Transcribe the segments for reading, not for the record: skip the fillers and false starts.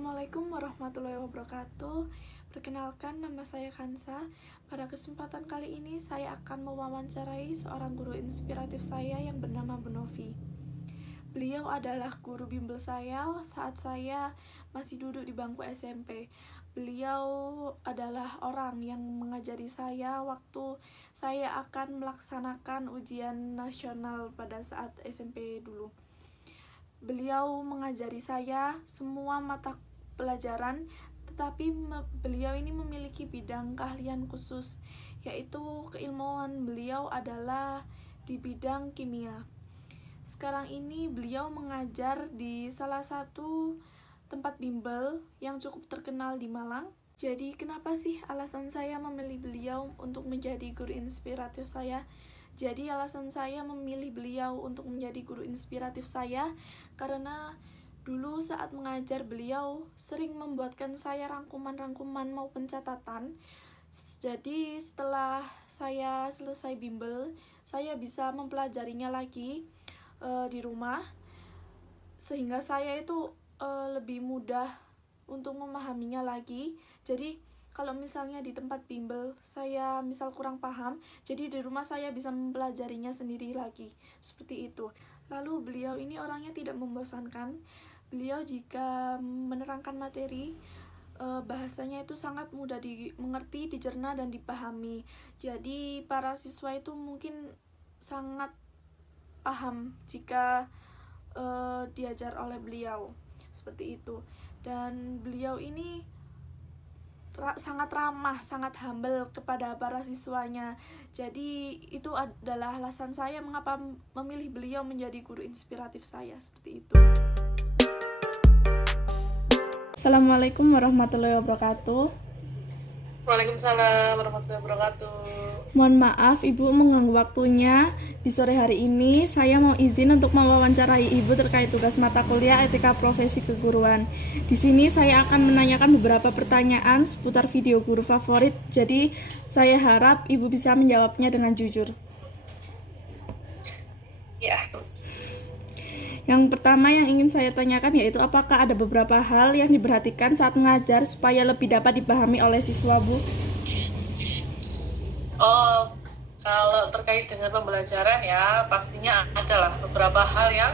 Assalamualaikum warahmatullahi wabarakatuh. Perkenalkan, nama saya Kansa. Pada kesempatan kali ini saya akan mewawancarai seorang guru inspiratif saya yang bernama Bu Novi. Beliau adalah guru bimbel saya saat saya masih duduk di bangku SMP. Beliau adalah orang yang mengajari saya waktu saya akan melaksanakan ujian nasional pada saat SMP dulu. Beliau mengajari saya semua mata pelajaran, tetapi beliau ini memiliki bidang keahlian khusus, yaitu keilmuan beliau adalah di bidang kimia. Sekarang ini beliau mengajar di salah satu tempat bimbel yang cukup terkenal di Malang. Jadi kenapa sih alasan saya memilih beliau untuk menjadi guru inspiratif saya? Jadi alasan saya memilih beliau untuk menjadi guru inspiratif saya karena dulu saat mengajar beliau sering membuatkan saya rangkuman-rangkuman maupun catatan. Jadi setelah saya selesai bimbel, saya bisa mempelajarinya lagi di rumah, sehingga saya itu lebih mudah untuk memahaminya lagi. Jadi kalau misalnya di tempat bimbel saya misal kurang paham, jadi di rumah saya bisa mempelajarinya sendiri lagi, seperti itu. Lalu beliau ini orangnya tidak membosankan. Beliau jika menerangkan materi, bahasanya itu sangat mudah dimengerti, dicerna, dan dipahami. Jadi para siswa itu mungkin sangat paham jika diajar oleh beliau, seperti itu. Dan beliau ini sangat ramah, sangat humble kepada para siswanya. Jadi itu adalah alasan saya mengapa memilih beliau menjadi guru inspiratif saya, seperti itu. Assalamualaikum warahmatullahi wabarakatuh. Waalaikumsalam warahmatullahi wabarakatuh. Mohon maaf Ibu mengganggu waktunya di sore hari ini. Saya mau izin untuk mewawancarai Ibu terkait tugas mata kuliah etika profesi keguruan. Di sini saya akan menanyakan beberapa pertanyaan seputar video guru favorit. Jadi saya harap Ibu bisa menjawabnya dengan jujur. Ya. Yang pertama yang ingin saya tanyakan yaitu apakah ada beberapa hal yang diperhatikan saat mengajar supaya lebih dapat dipahami oleh siswa, Bu? Oh, kalau terkait dengan pembelajaran ya pastinya adalah beberapa hal yang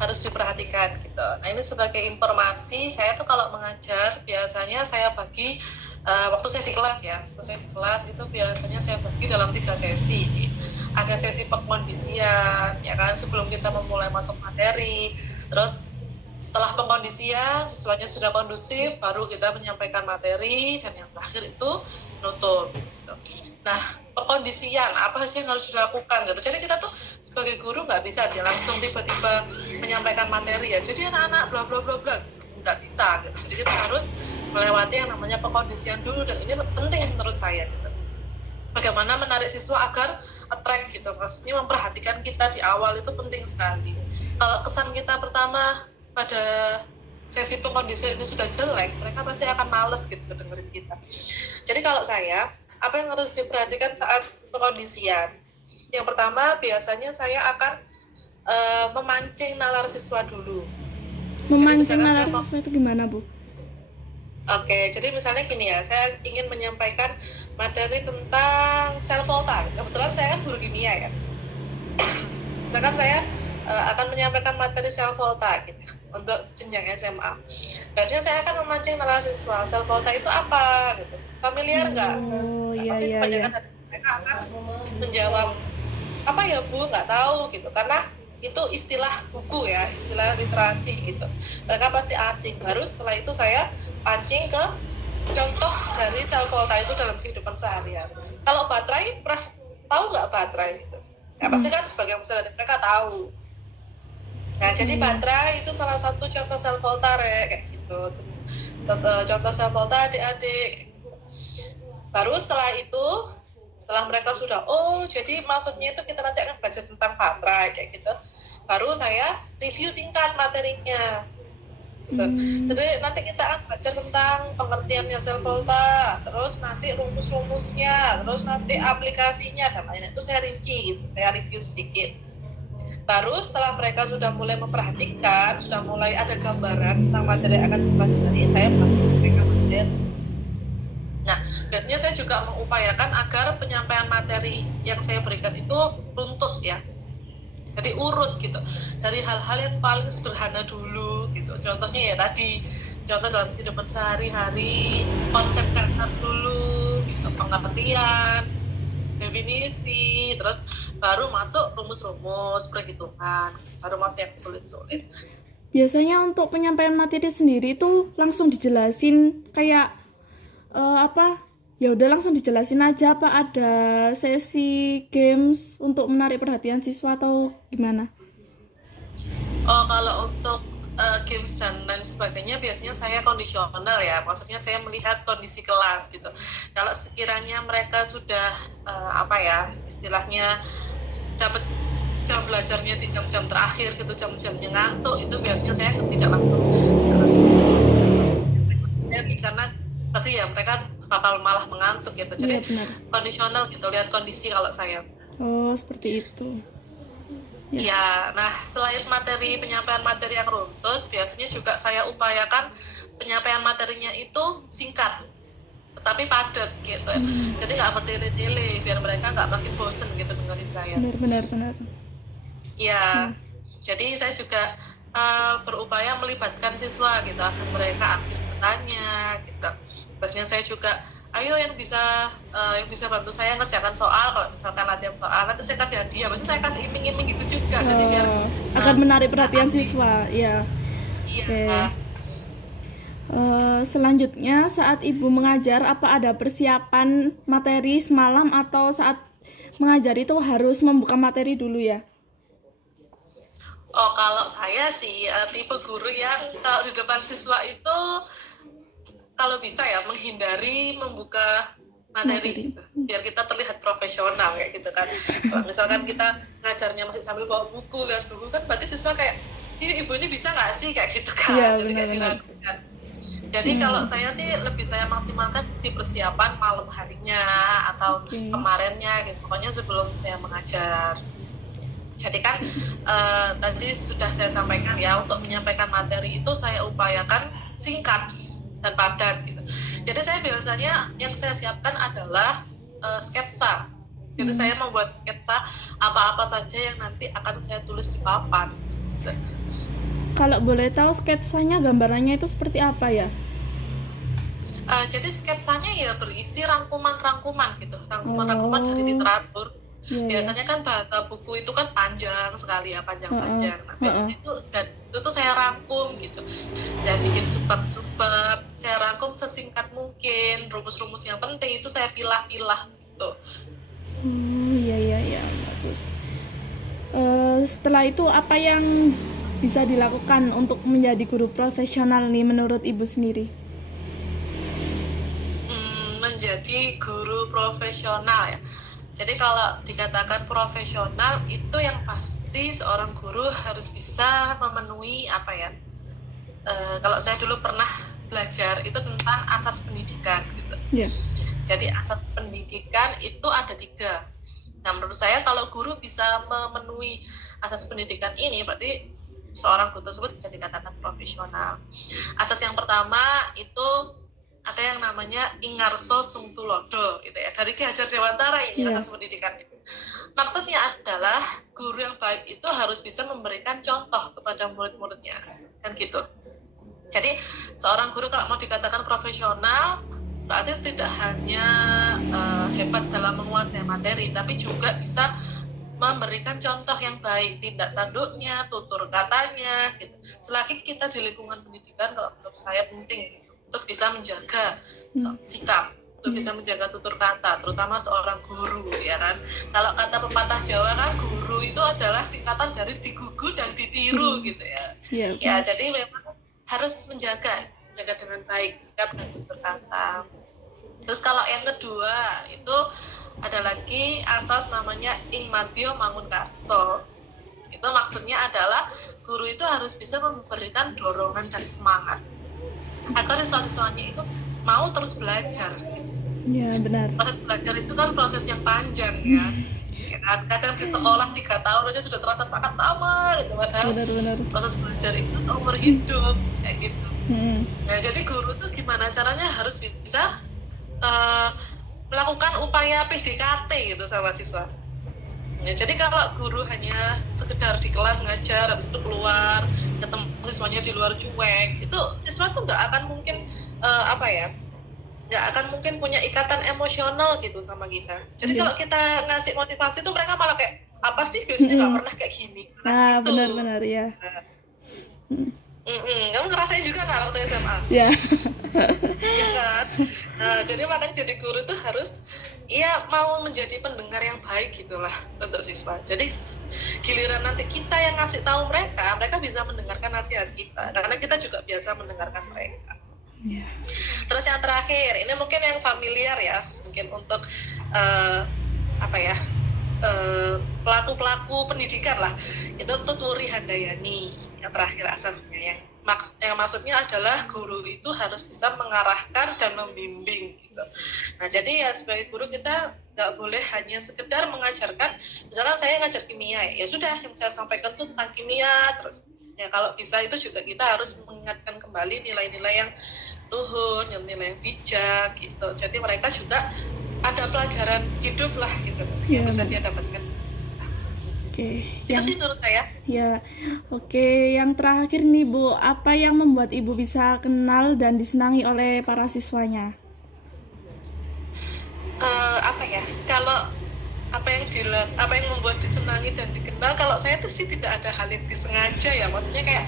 harus diperhatikan gitu. Nah, ini sebagai informasi, saya tuh kalau mengajar biasanya saya bagi waktu saya di kelas ya. Waktu saya di kelas itu biasanya saya bagi dalam 3 sesi sih. Ada sesi pengkondisian ya kan, sebelum kita memulai masuk materi. Terus setelah pengkondisian, siswanya sudah kondusif, baru kita menyampaikan materi, dan yang terakhir itu menutup gitu. Nah, pengkondisian apa sih yang harus dilakukan gitu. Jadi kita tuh sebagai guru nggak bisa sih langsung tiba-tiba menyampaikan materi ya. Jadi anak-anak bla bla bla bla nggak bisa gitu. Jadi kita harus melewati yang namanya pengkondisian dulu, dan ini penting menurut saya gitu. Bagaimana menarik siswa agar attract gitu, maksudnya memperhatikan kita di awal itu penting sekali. Kalau kesan kita pertama pada sesi pengkondisian ini sudah jelek, mereka pasti akan males gitu dengerin kita. Jadi kalau saya, apa yang harus diperhatikan saat pengkondisian? Yang pertama biasanya saya akan memancing nalar siswa dulu. Memancing nalar siswa itu gimana, Bu? Oke, jadi misalnya gini ya, saya ingin menyampaikan materi tentang sel volta. Kebetulan saya kan guru kimia ya. Misalkan saya akan menyampaikan materi sel volta gitu, untuk jenjang SMA. Biasanya saya akan memancing nalar siswa, sel volta itu apa gitu. Familiar nggak? Pasti kebanyakan mereka akan menjawab, apa ya Bu, nggak tahu gitu, karena itu istilah buku ya, istilah literasi gitu. Mereka pasti asing. Baru setelah itu saya pancing ke contoh dari sel volta itu dalam kehidupan sehari-hari. Kalau baterai, pernah tahu nggak baterai itu? Ya pasti kan sebagian besar dari mereka tahu. Nah, jadi baterai itu salah satu contoh sel volta kayak gitu. Contoh sel volta adik-adik. Baru setelah itu, setelah mereka sudah, oh jadi maksudnya itu kita nanti akan baca tentang baterai kayak gitu, baru saya review singkat materinya gitu. Jadi nanti kita akan baca tentang pengertiannya sel volta, terus nanti rumus-rumusnya, terus nanti aplikasinya dan lain-lain itu saya rinci gitu, saya review sedikit. Baru setelah mereka sudah mulai memperhatikan, sudah mulai ada gambaran tentang materi yang akan dipelajari, saya membantu mereka materi. Nah, biasanya saya juga mengupayakan agar penyampaian materi yang saya berikan itu runtut ya. Jadi urut gitu. Dari hal-hal yang paling sederhana dulu gitu. Contohnya ya tadi, contoh dalam kehidupan sehari-hari, konsep karakter dulu, gitu, pengertian, definisi, terus baru masuk rumus-rumus perhitungan, baru masuk yang sulit-sulit. Biasanya untuk penyampaian materi sendiri itu langsung dijelasin kayak ya udah langsung dijelasin aja, apa ada sesi games untuk menarik perhatian siswa atau gimana? Oh, kalau untuk games dan lain sebagainya biasanya saya kondisional ya, maksudnya saya melihat kondisi kelas gitu. Kalau sekiranya mereka sudah istilahnya dapat jam belajarnya di jam-jam terakhir gitu, jam-jamnya ngantuk, itu biasanya saya tidak langsung karena pasti ya mereka bakal malah mengantuk gitu. Jadi kondisional gitu, lihat kondisi kalau saya. Oh, seperti itu. Ya, nah selain materi penyampaian materi yang runtut, biasanya juga saya upayakan penyampaian materinya itu singkat, tetapi padat gitu. Jadi nggak bertele-tele, biar mereka nggak makin bosen gitu dengerin saya. Benar. Ya, jadi saya juga berupaya melibatkan siswa gitu, agar mereka aktif bertanya gitu. Biasanya saya juga, ayo yang bisa bantu saya ngerjakan soal, kalau misalkan latihan soal nanti saya kasih hadiah, biasanya saya kasih iming-iming gitu juga. Jadi biar akan menarik perhatian siswa ya. Iya. Selanjutnya saat ibu mengajar, apa ada persiapan materi semalam atau saat mengajar itu harus membuka materi dulu ya? Oh, kalau saya sih tipe guru yang kalau di depan siswa itu kalau bisa ya menghindari membuka materi. Gitu. Biar kita terlihat profesional kayak gitu kan. Kalau misalkan kita ngajarnya masih sambil bawa buku, lihat buku kan berarti siswa kayak, ini ibu ini bisa nggak sih kayak gitu kan. Ya, jadi kayak diragukan. Jadi kalau saya sih lebih saya maksimalkan di persiapan malam harinya atau kemarinnya gitu. Pokoknya sebelum saya mengajar. Jadi kan tadi sudah saya sampaikan ya, untuk menyampaikan materi itu saya upayakan singkat dan padat gitu. Jadi saya biasanya yang saya siapkan adalah sketsa. Jadi saya membuat sketsa apa-apa saja yang nanti akan saya tulis di papan. Gitu. Kalau boleh tahu sketsanya, gambarannya itu seperti apa ya? Jadi sketsanya ya berisi rangkuman-rangkuman gitu, rangkuman-rangkuman dari literatur. Biasanya kan bahasa buku itu kan panjang sekali ya, panjang-panjang. Nah, itu tuh saya rangkum gitu. Saya bikin subbab, saya rangkum sesingkat mungkin. Rumus-rumus yang penting itu saya pilah-pilah gitu. Iya, bagus. Setelah itu apa yang bisa dilakukan untuk menjadi guru profesional nih menurut ibu sendiri? Menjadi guru profesional ya. Jadi kalau dikatakan profesional itu yang pasti seorang guru harus bisa memenuhi kalau saya dulu pernah belajar itu tentang asas pendidikan gitu. Jadi asas pendidikan itu ada 3. Nah menurut saya kalau guru bisa memenuhi asas pendidikan ini berarti seorang guru tersebut bisa dikatakan profesional. Asas yang pertama itu ada yang namanya Ingarso Sungtulodo gitu ya, dari Ki Hajar Dewantara ini asas pendidikan itu. Maksudnya adalah guru yang baik itu harus bisa memberikan contoh kepada murid-muridnya, kan gitu. Jadi seorang guru kalau mau dikatakan profesional berarti tidak hanya hebat dalam menguasai materi, tapi juga bisa memberikan contoh yang baik, tindak tanduknya, tutur katanya gitu. Selagi kita di lingkungan pendidikan, kalau menurut saya penting untuk bisa menjaga sikap, untuk bisa menjaga tutur kata, terutama seorang guru ya kan. Kalau kata pepatah Jawa kan, guru itu adalah singkatan dari digugu dan ditiru gitu ya. Ya jadi memang harus menjaga dengan baik sikap dan tutur kata. Terus kalau yang kedua itu ada lagi asas namanya Ing Madya Mangun Karso. Itu maksudnya adalah guru itu harus bisa memberikan dorongan dan semangat agar siswa-siswanya itu mau terus belajar. Ya benar. Proses belajar itu kan proses yang panjang ya. kan. Kadang di sekolah 3 tahun aja sudah terasa sangat lama gitu, padahal Benar-benar. proses belajar itu umur hidup kayak gitu. Mm-mm. Nah, jadi guru tuh gimana caranya harus bisa melakukan upaya PDKT gitu sama siswa. Ya, jadi kalau guru hanya sekedar di kelas ngajar, habis itu keluar ketemu siswanya di luar cuek, itu siswa tuh nggak akan mungkin nggak akan mungkin punya ikatan emosional gitu sama kita. Jadi kalau kita ngasih motivasi tuh mereka malah kayak apa sih, biasanya nggak pernah kayak gini. Nah, gitu. benar-benar ya. Kamu ngerasain juga nggak waktu SMA? Ya. Ya kan? Nah, jadi makanya jadi guru tuh harus mau menjadi pendengar yang baik gitulah untuk siswa. Jadi giliran nanti kita yang ngasih tahu mereka bisa mendengarkan nasihat kita, karena kita juga biasa mendengarkan mereka. Ya. Terus yang terakhir, ini mungkin yang familiar ya, mungkin untuk pelaku-pelaku pendidikan lah, itu Tuturi Handayani yang terakhir asasnya, yang maksudnya adalah guru itu harus bisa mengarahkan dan membimbing gitu. Nah, jadi ya sebagai guru kita nggak boleh hanya sekedar mengajarkan. Misalkan saya ngajar kimia, ya sudah yang saya sampaikan itu tentang kimia terus. Ya kalau bisa itu juga kita harus mengingatkan kembali nilai-nilai yang luhur, nilai yang bijak gitu. Jadi mereka juga ada pelajaran hidup lah gitu yang bisa dia dapatkan. Oke. Itu sih menurut saya. Ya, oke. Yang terakhir nih Bu, apa yang membuat Ibu bisa kenal dan disenangi oleh para siswanya? Kalau apa yang membuat disenangi dan dikenal, kalau saya tuh sih tidak ada hal yang disengaja ya, maksudnya kayak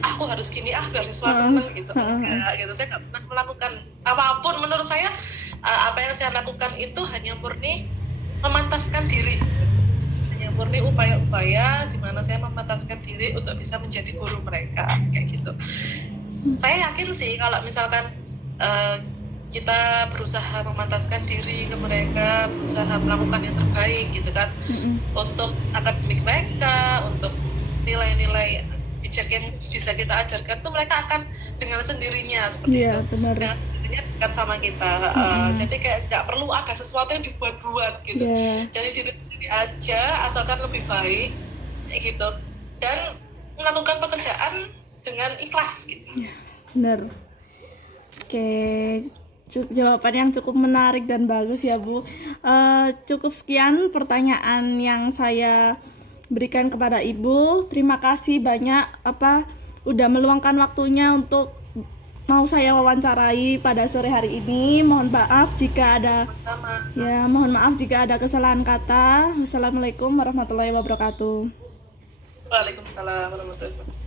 aku harus gini biar siswa seneng gitu. Enggak, gitu. Saya nggak pernah melakukan apapun. Menurut saya apa yang saya lakukan itu hanya murni memantaskan diri, murni upaya-upaya di mana saya memantaskan diri untuk bisa menjadi guru mereka kayak gitu. Saya yakin sih kalau misalkan kita berusaha memantaskan diri ke mereka, berusaha melakukan yang terbaik gitu kan, untuk akademik mereka, untuk nilai-nilai bijak yang bisa kita ajarkan tuh mereka akan dengan sendirinya seperti itu. Benar. Dengan sendirinya dekat sama kita. Jadi kayak nggak perlu ada sesuatu yang dibuat-buat gitu. Jadi diri aja asalkan lebih baik kayak gitu, dan melakukan pekerjaan dengan ikhlas gitu. Benar. Oke, jawaban yang cukup menarik dan bagus ya Bu. Cukup sekian pertanyaan yang saya berikan kepada Ibu. Terima kasih banyak udah meluangkan waktunya untuk mau saya wawancarai pada sore hari ini. Mohon maaf jika ada kesalahan kata. Wassalamualaikum warahmatullahi wabarakatuh. Waalaikumsalam warahmatullahi wabarakatuh.